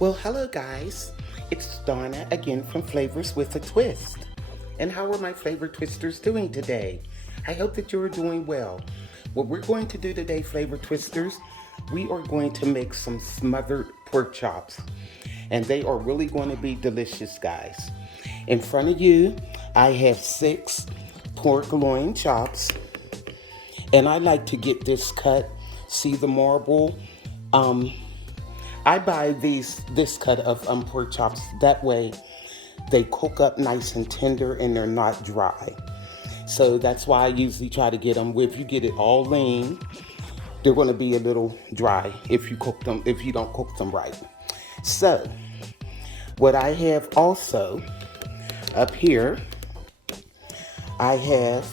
Well, hello guys. It's Donna again from Flavors with a Twist. And how are my flavor twisters doing today? I hope that you are doing well. What we're going to do today, flavor twisters, we are going to make some smothered pork chops. And they are really going to be delicious, guys. In front of you, I have 6 pork loin chops. And I like to get this cut. See the marble? I buy this cut of pork chops. That way they cook up nice and tender and they're not dry. So that's why I usually try to get them. If you get it all lean, they're going to be a little dry if you don't cook them right. So what I have also up here, I have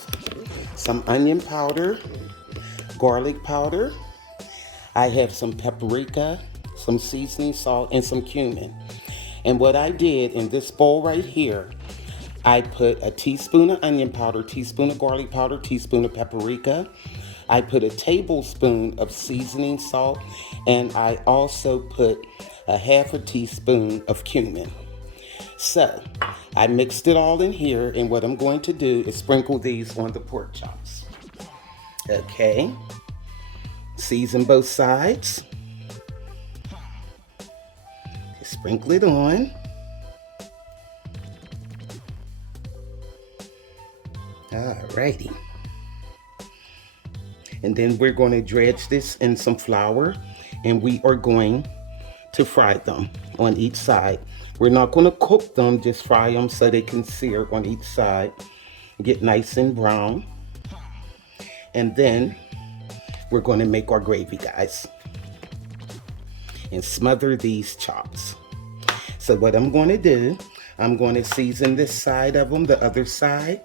some onion powder, garlic powder. I have some paprika, some seasoning salt, and some cumin. And what I did in this bowl right here, I put a teaspoon of onion powder, teaspoon of garlic powder, teaspoon of paprika. I put a tablespoon of seasoning salt, and I also put a half a teaspoon of cumin. So I mixed it all in here, and what I'm going to do is sprinkle these on the pork chops. Okay, season both sides. Sprinkle it on. Alrighty. And then we're going to dredge this in some flour, and we are going to fry them on each side. We're not going to cook them, just fry them so they can sear on each side, get nice and brown. And then we're going to make our gravy, guys, and smother these chops. So what I'm going to do, I'm going to season this side of them, the other side,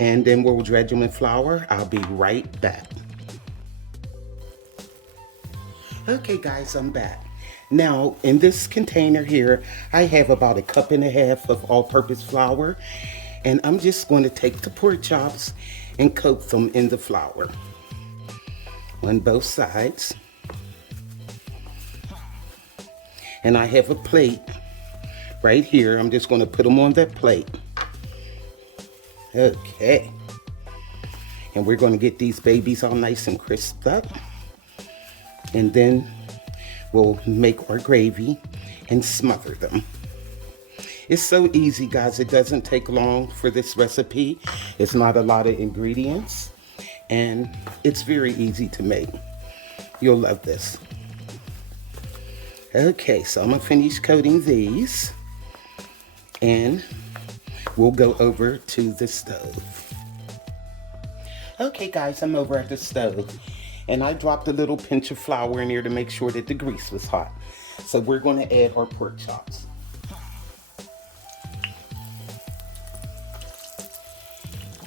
and then we'll dredge them in flour. I'll be right back. Okay guys, I'm back. Now in this container here, I have about 1.5 cups of all-purpose flour, and I'm just going to take the pork chops and coat them in the flour on both sides. And I have a plate right here. I'm just going to put them on that plate. Okay. And we're going to get these babies all nice and crisped up. And then we'll make our gravy and smother them. It's so easy, guys. It doesn't take long for this recipe. It's not a lot of ingredients. And it's very easy to make. You'll love this. Okay, so I'm gonna finish coating these, and we'll go over to the stove. Okay guys, I'm over at the stove, and I dropped a little pinch of flour in here to make sure that the grease was hot. So we're gonna add our pork chops.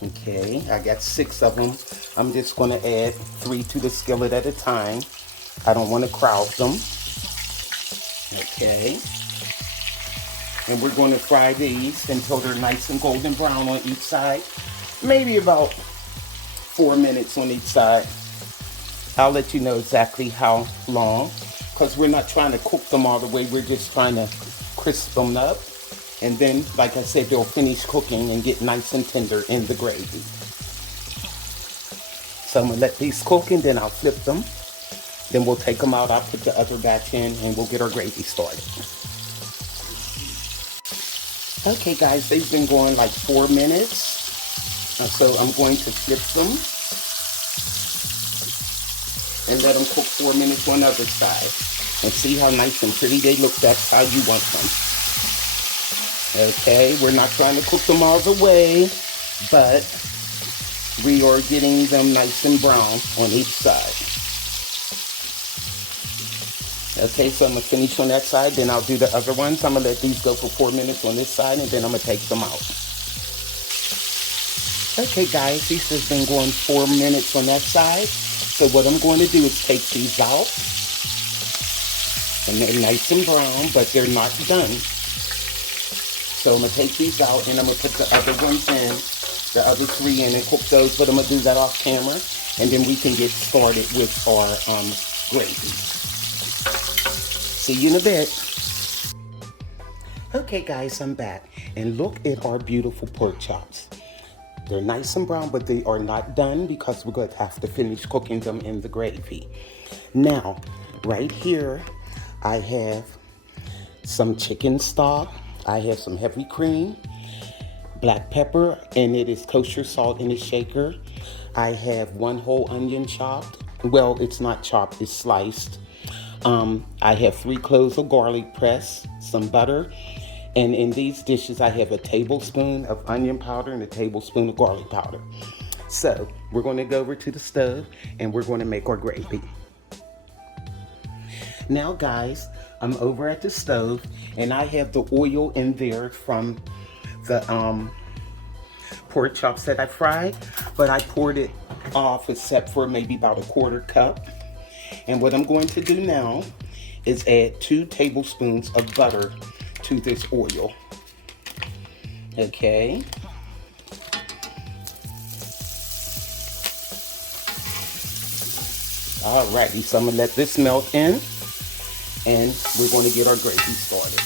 Okay, I got 6 of them. I'm just gonna add 3 to the skillet at a time. I don't wanna crowd them. Okay, and we're going to fry these until they're nice and golden brown on each side. Maybe about 4 minutes on each side. I'll let you know exactly how long, because we're not trying to cook them all the way. We're just trying to crisp them up. And then, like I said, they'll finish cooking and get nice and tender in the gravy. So I'm going to let these cook, and then I'll flip them. Then we'll take them out. I'll put the other batch in, and we'll get our gravy started. Okay, guys, they've been going like 4 minutes. So I'm going to flip them and let them cook 4 minutes on the other side. And see how nice and pretty they look. That's how you want them. Okay, we're not trying to cook them all the way, but we are getting them nice and brown on each side. Okay, so I'm going to finish on that side, then I'll do the other ones. I'm going to let these go for 4 minutes on this side, and then I'm going to take them out. Okay, guys, these have been going 4 minutes on that side. So what I'm going to do is take these out. And they're nice and brown, but they're not done. So I'm going to take these out, and I'm going to put the other ones in, the other 3 in, and cook those. But I'm going to do that off camera, and then we can get started with our gravy. See you in a bit. Okay guys, I'm back. And look at our beautiful pork chops. They're nice and brown, but they are not done because we're going to have to finish cooking them in the gravy. Now, right here, I have some chicken stock. I have some heavy cream, black pepper, and it is kosher salt in a shaker. I have one whole onion chopped. Well, it's not chopped, it's sliced. I have 3 cloves of garlic pressed, some butter, and in these dishes I have a tablespoon of onion powder and a tablespoon of garlic powder. So we're going to go over to the stove and we're going to make our gravy. Now guys, I'm over at the stove and I have the oil in there from the pork chops that I fried, but I poured it off except for maybe about a 1/4 cup. And what I'm going to do now is add 2 tablespoons of butter to this oil. Okay. Alrighty, so I'm gonna let this melt in and we're going to get our gravy started.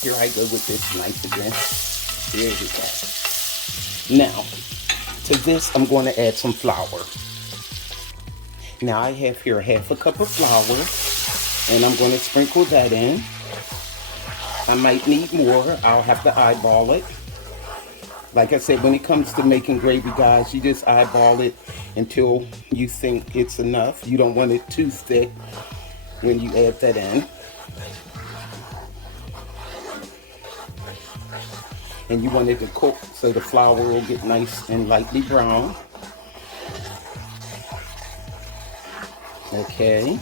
Here I go with this knife again. There we go. Now, to this I'm going to add some flour. Now I have here 1/2 cup of flour and I'm going to sprinkle that in. I might need more. I'll have to eyeball it. Like I said, when it comes to making gravy, guys, you just eyeball it until you think it's enough. You don't want it too thick when you add that in. And you want it to cook so the flour will get nice and lightly brown. Okay,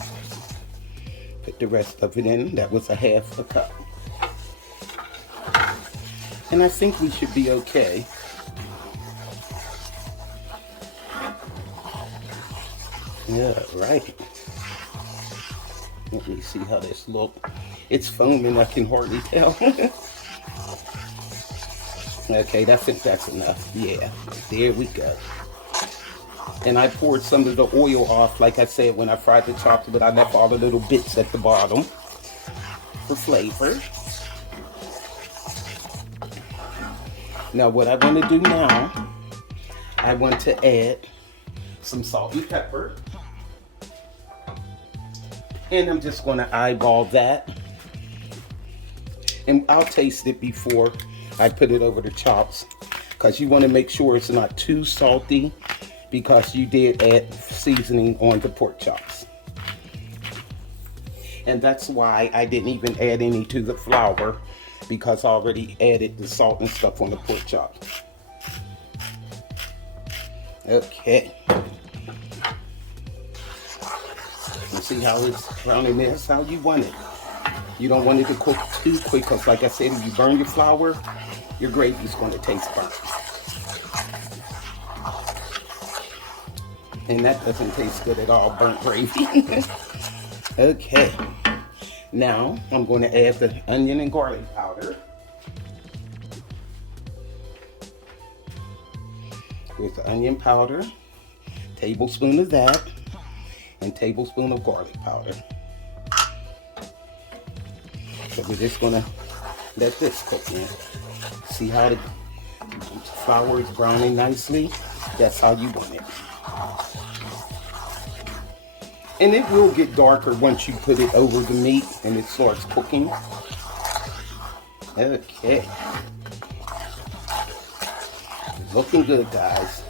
put the rest of it in. That was 1/2 cup. And I think we should be okay. Yeah, right. Let me see how this looks. It's foaming, I can hardly tell. Okay, that's enough. Yeah, there we go. And I poured some of the oil off, like I said, when I fried the chops, but I left all the little bits at the bottom for flavor. Now what I want to do now, I want to add some salt and pepper. And I'm just going to eyeball that. And I'll taste it before I put it over the chops, because you want to make sure it's not too salty, because you did add seasoning on the pork chops. And that's why I didn't even add any to the flour, because I already added the salt and stuff on the pork chops. Okay. You see how it's browning there? That's how you want it. You don't want it to cook too quick, because like I said, if you burn your flour, your gravy's going to taste burnt. And that doesn't taste good at all, burnt gravy. Okay. Now, I'm going to add the onion and garlic powder. With the onion powder, tablespoon of that, and tablespoon of garlic powder. So we're just going to let this cook in. See how the flour is browning nicely? That's how you want it. And it will get darker once you put it over the meat and it starts cooking. Okay. Looking good, guys.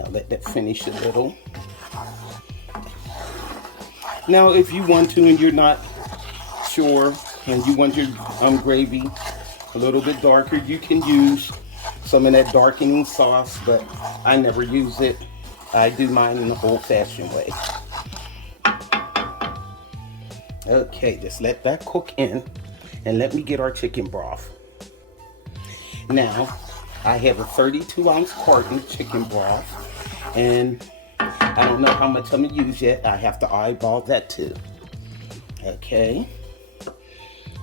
I'll let that finish a little. Now, if you want to and you're not sure and you want your gravy a little bit darker, you can use some of that darkening sauce, but I never use it. I do mine in the old-fashioned way. Okay, just let that cook in and let me get our chicken broth. Now, I have a 32-ounce carton of chicken broth, and I don't know how much I'm gonna use yet. I have to eyeball that too. Okay,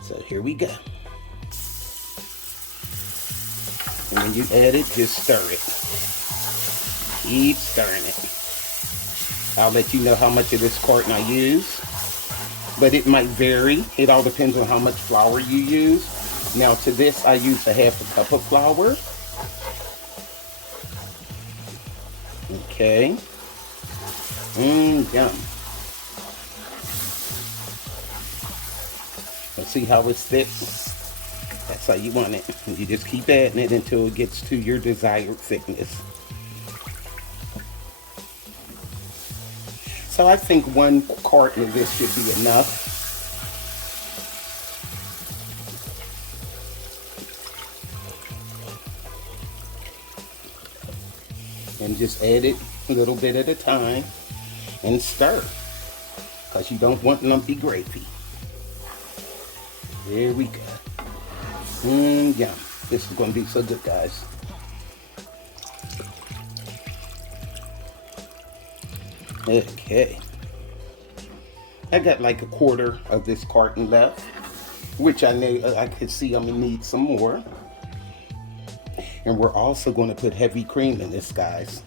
so here we go. And when you add it, just stir it. Keep stirring it. I'll let you know how much of this carton I use. but it might vary. It all depends on how much flour you use. Now to this, I use a half a cup of flour. Okay. Yum. Let's see how it's thick. That's how you want it. You just keep adding it until it gets to your desired thickness. So I think 1 carton of this should be enough. And just add it a little bit at a time and stir, because you don't want lumpy gravy. There we go. Yum. This is going to be so good, guys. Okay. I got like a quarter of this carton left, which I know I could see I'm going to need some more. And we're also going to put heavy cream in this, guys.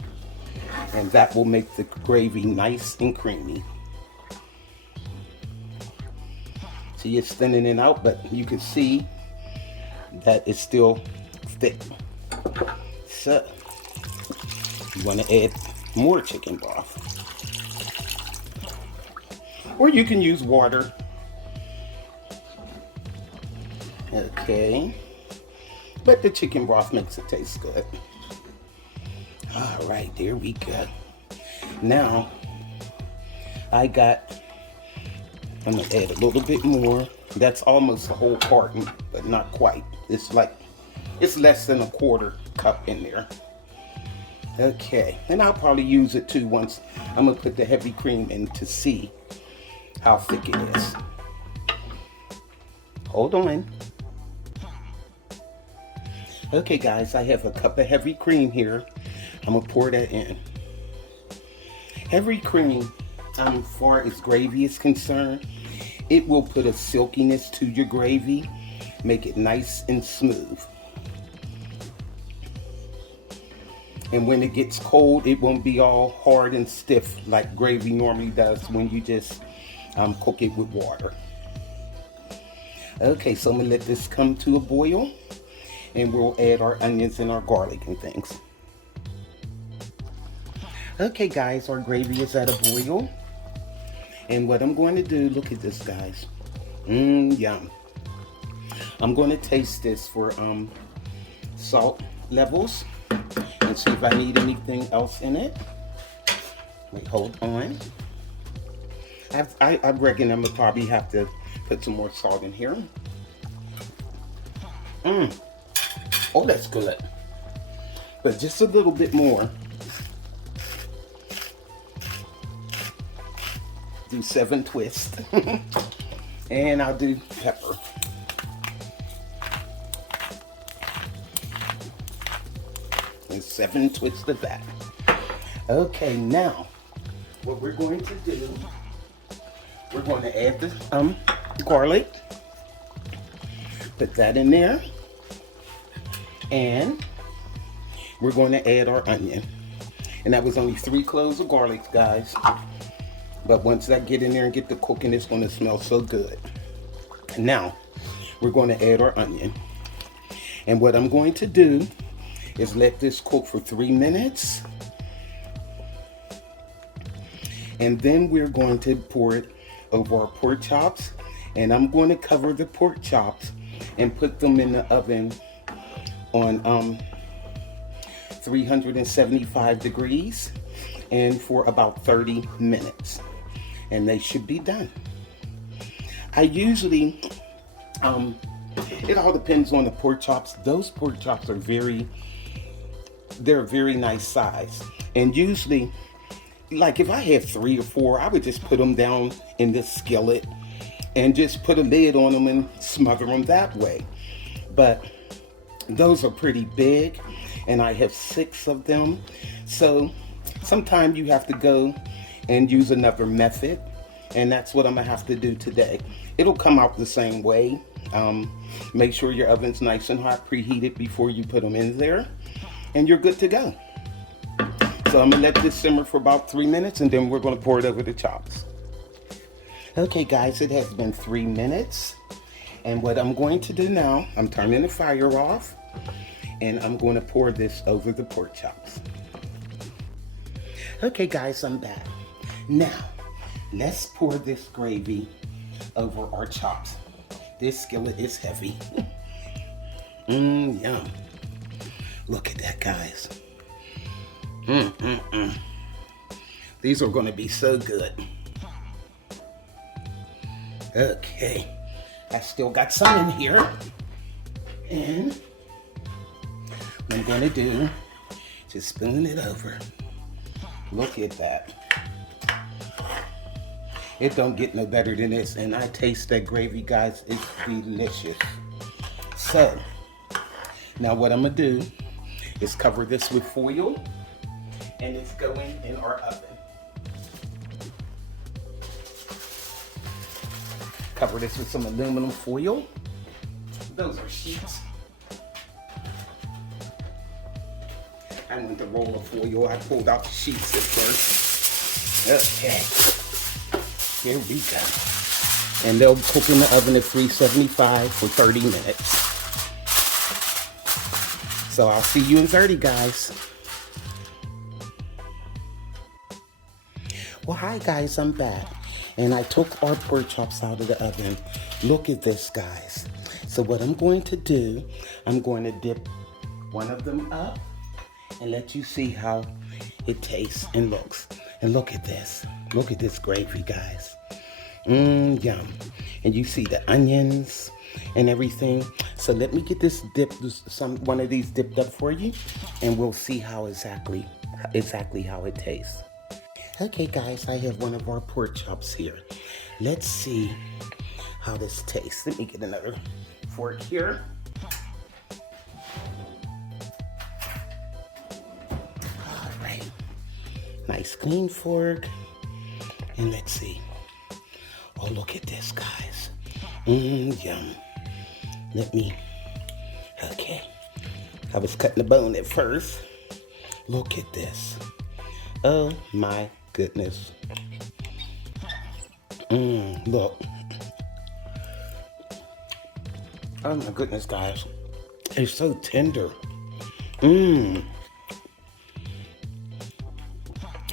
And that will make the gravy nice and creamy. See, it's thinning it out, but you can see that it's still thick. So, you want to add more chicken broth. Or you can use water. Okay. But the chicken broth makes it taste good. All right, there we go. Now, I'm gonna add a little bit more. That's almost a whole carton, but not quite. It's less than a quarter cup in there. Okay, and I'll probably use it too once I'm gonna put the heavy cream in to see how thick it is. Hold on. Okay guys, I have a cup of heavy cream here. I'm gonna pour that in. Heavy cream, as far as gravy is concerned, it will put a silkiness to your gravy, make it nice and smooth. And when it gets cold, it won't be all hard and stiff like gravy normally does when you just cook it with water. Okay, so I'm gonna let this come to a boil, and we'll add our onions and our garlic and things. Okay guys, our gravy is at a boil. And what I'm going to do, look at this guys. Yum. I'm going to taste this for salt levels and see if I need anything else in it. Wait, hold on. I reckon I'm going to probably have to put some more salt in here. Oh, that's good. But just a little bit more. Do 7 twists. And I'll do pepper. And 7 twists of that. Okay, now what we're going to do, we're going to add the garlic. Put that in there. And we're going to add our onion. And that was only 3 cloves of garlic, guys. But once that get in there and get the cooking, it's going to smell so good. Now, we're going to add our onion. And what I'm going to do is let this cook for 3 minutes. And then we're going to pour it over our pork chops. And I'm going to cover the pork chops and put them in the oven on 375 degrees and for about 30 minutes. And they should be done. I usually, it all depends on the pork chops. Those pork chops are they're a very nice size. And usually, like if I have 3 or 4, I would just put them down in the skillet and just put a lid on them and smother them that way. But those are pretty big, and I have 6 of them. So sometimes you have to go and use another method, and that's what I'm gonna have to do today. It'll come out the same way. Make sure your oven's nice and hot, preheated before you put them in there, and you're good to go. So I'm gonna let this simmer for about 3 minutes, and then we're gonna pour it over the chops. Okay guys, it has been 3 minutes. And what I'm going to do now, I'm turning the fire off and I'm going to pour this over the pork chops. Okay guys, I'm back. Now, let's pour this gravy over our chops. This skillet is heavy. Yum. Look at that, guys. These are gonna be so good. Okay, I still got some in here. And what I'm gonna do, just spoon it over. Look at that. It don't get no better than this, and I taste that gravy, guys. It's delicious. So, now what I'm gonna do is cover this with foil, and it's going in our oven. Cover this with some aluminum foil. Those are sheets. I went to roll of foil. I pulled out the sheets at first. Okay. Here we go. And they'll cook in the oven at 375 for 30 minutes. So I'll see you in 30, guys. Well, hi guys, I'm back. And I took our pork chops out of the oven. Look at this, guys. So what I'm going to do, I'm going to dip one of them up and let you see how it tastes and looks. And look at this. Look at this gravy, guys. Yum. And you see the onions and everything. So let me get this one of these dipped up for you, and we'll see how exactly how it tastes. Okay guys, I have one of our pork chops here. Let's see how this tastes. Let me get another fork here. All right, nice clean fork. And let's see. Oh, look at this, guys. Yum. Okay. I was cutting the bone at first. Look at this. Oh my goodness. Look. Oh my goodness, guys. It's so tender. And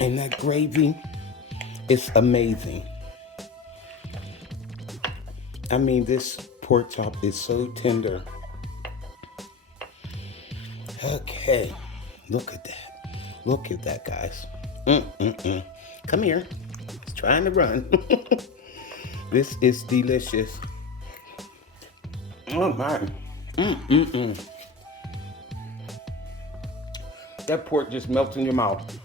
that gravy is amazing. I mean, this pork chop is so tender. Okay, look at that. Look at that, guys. Come here. It's trying to run. This is delicious. Oh my. That pork just melts in your mouth.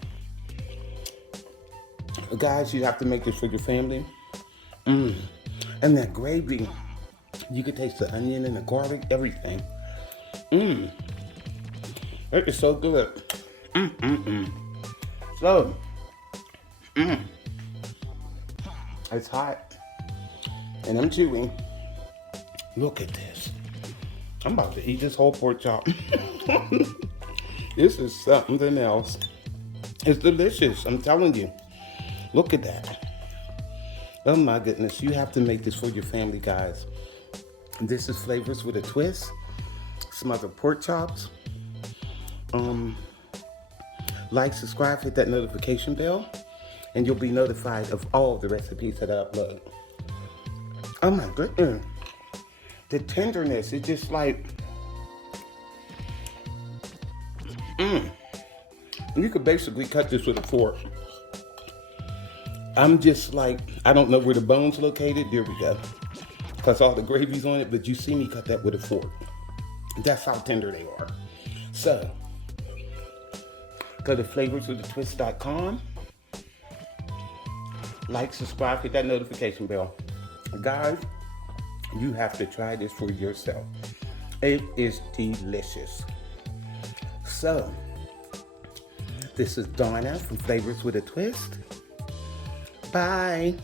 Guys, you have to make this for your family. And that gravy, you can taste the onion and the garlic, everything. It is so good. So, it's hot, and I'm chewing. Look at this. I'm about to eat this whole pork chop. This is something else. It's delicious, I'm telling you. Look at that. Oh my goodness, you have to make this for your family, guys. This is Flavors with a Twist. Smothered pork chops. Like, subscribe, hit that notification bell, and you'll be notified of all the recipes that I upload. Oh my goodness. The tenderness, it's just like, you could basically cut this with a fork. I'm just like, I don't know where the bone's located. There we go. Because all the gravy's on it, but you see me cut that with a fork. That's how tender they are. So, go to flavorswithatwist.com. Like, subscribe, hit that notification bell. Guys, you have to try this for yourself. It is delicious. So, this is Donna from Flavors with a Twist. Bye.